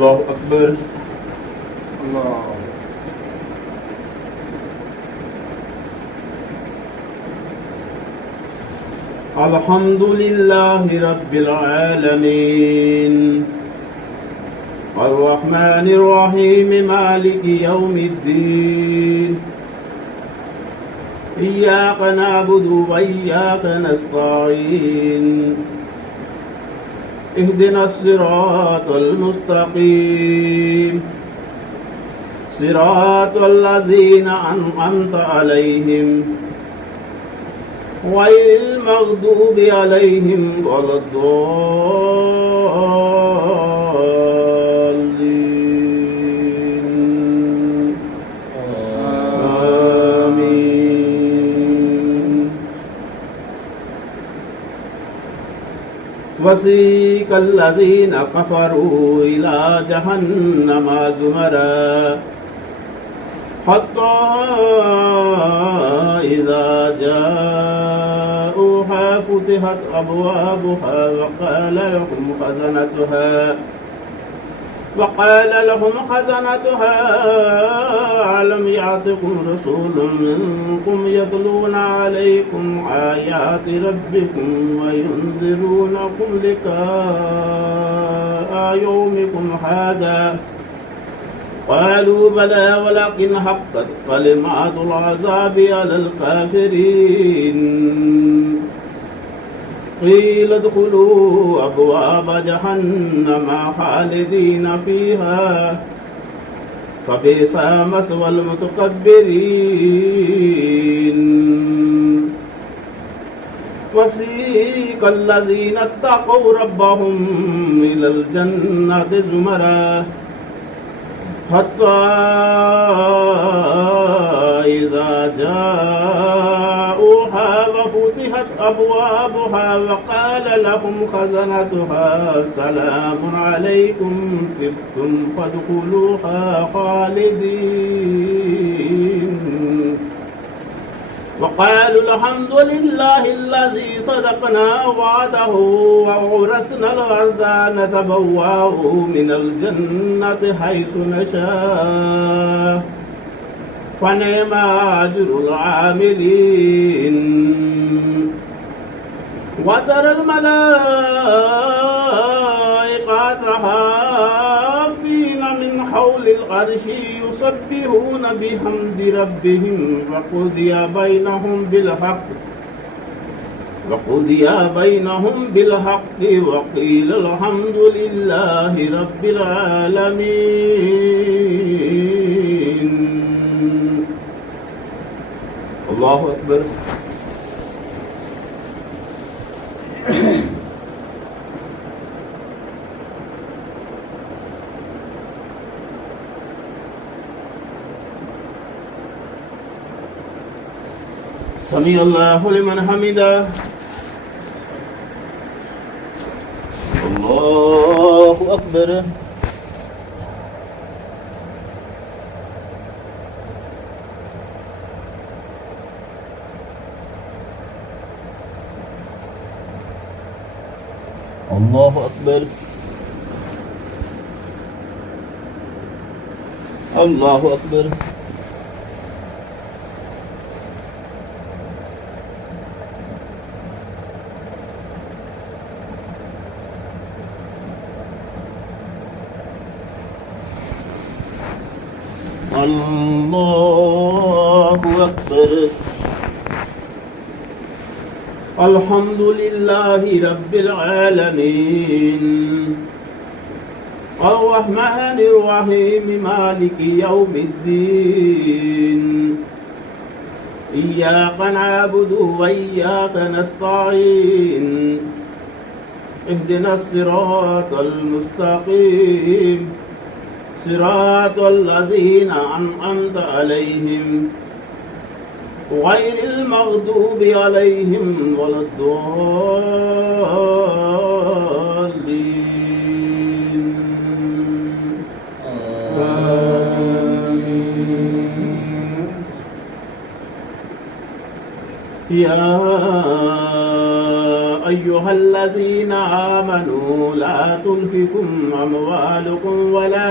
الله أكبر. الله. الحمد لله رب العالمين الرحمن الرحيم مالك يوم الدين إياك نعبد وإياك نستعين اهدنا الصراط المستقيم صراط الذين أنعمت عليهم غير المغضوب عليهم ولا الضالين آمين. وسيق الذين كفروا إلى جهنم زمرا حتى إذا جاءوها فتحت أبوابها وقال لهم خزنتها ألم يأتكم رسول منكم يتلون عليكم آيات ربكم وينذرونكم لقاء يومكم هذا قالوا بلى ولكن حقت كلمات العذاب على الكافرين قيل ادخلوا أبواب جهنم خالدين فيها فبئس مثوى المتكبرين. وسيق الذين اتقوا ربهم إلى الجنة زمرا حتى إذا جاءوها وفتحت أبوابها وقال لهم خزنتها سلام عليكم طبتم فادخلوها خالدين وقالوا الحمد لله الذي صدقنا وعده وأورثنا الأرض نتبوأ من الجنة حيث نشاء فنعم أجر العاملين. وترى الملائكة حافين من حول العرش يسبحون بحمد ربهم وقضي بينهم بالحق وقيل الحمد لله رب العالمين. الله أكبر. سمع الله لمن حمده. الله أكبر. الله أكبر. الله أكبر. الله أكبر. الحمد لله رب العالمين الرحمن الرحيم مالك يوم الدين إياك نعبد وإياك نستعين اهدنا الصراط المستقيم صراط الذين أنعمت عليهم غير المغضوب عليهم ولا الضالين آمين. يا أيها الذين آمنوا لا تلهكم أموالكم ولا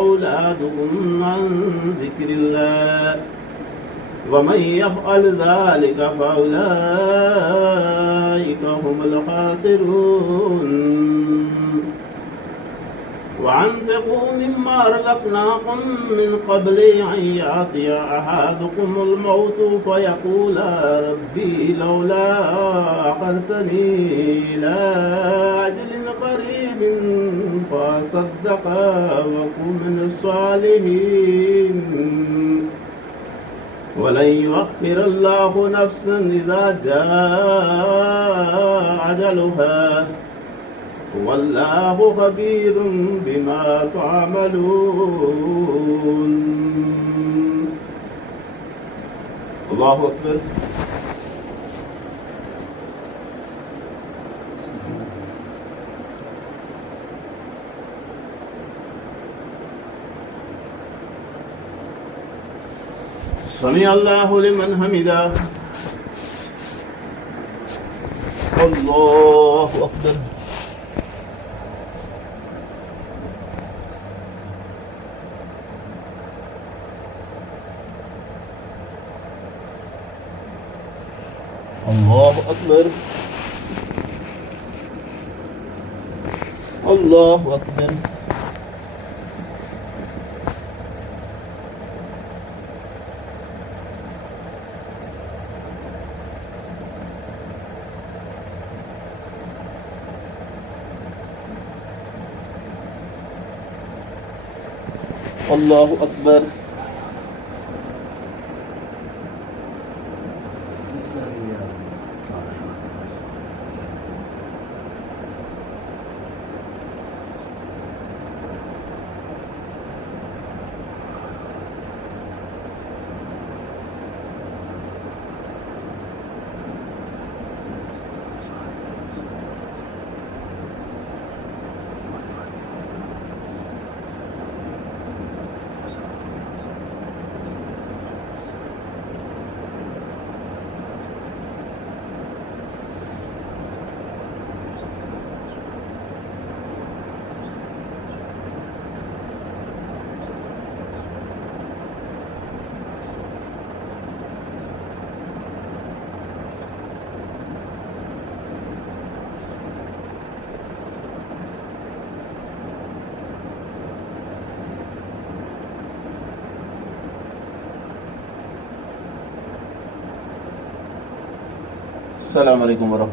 أولادكم عن ذكر الله ومن يفعل ذلك فأولئك هم الخاسرون وأنفقوا مما رزقناكم من قبل أن يأتي أحدكم الموت فيقول ربي لولا أخرتني إلى أجل قريب فأصدق وأكن من الصالحين ولن يؤخر الله نفسا إذا جاء أجلها والله خبير بما تعملون. الله أكبر. سمع الله لمن حمده. الله أكبر. الله أكبر. الله أكبر. الله أكبر. السلام عليكم ورحمة الله.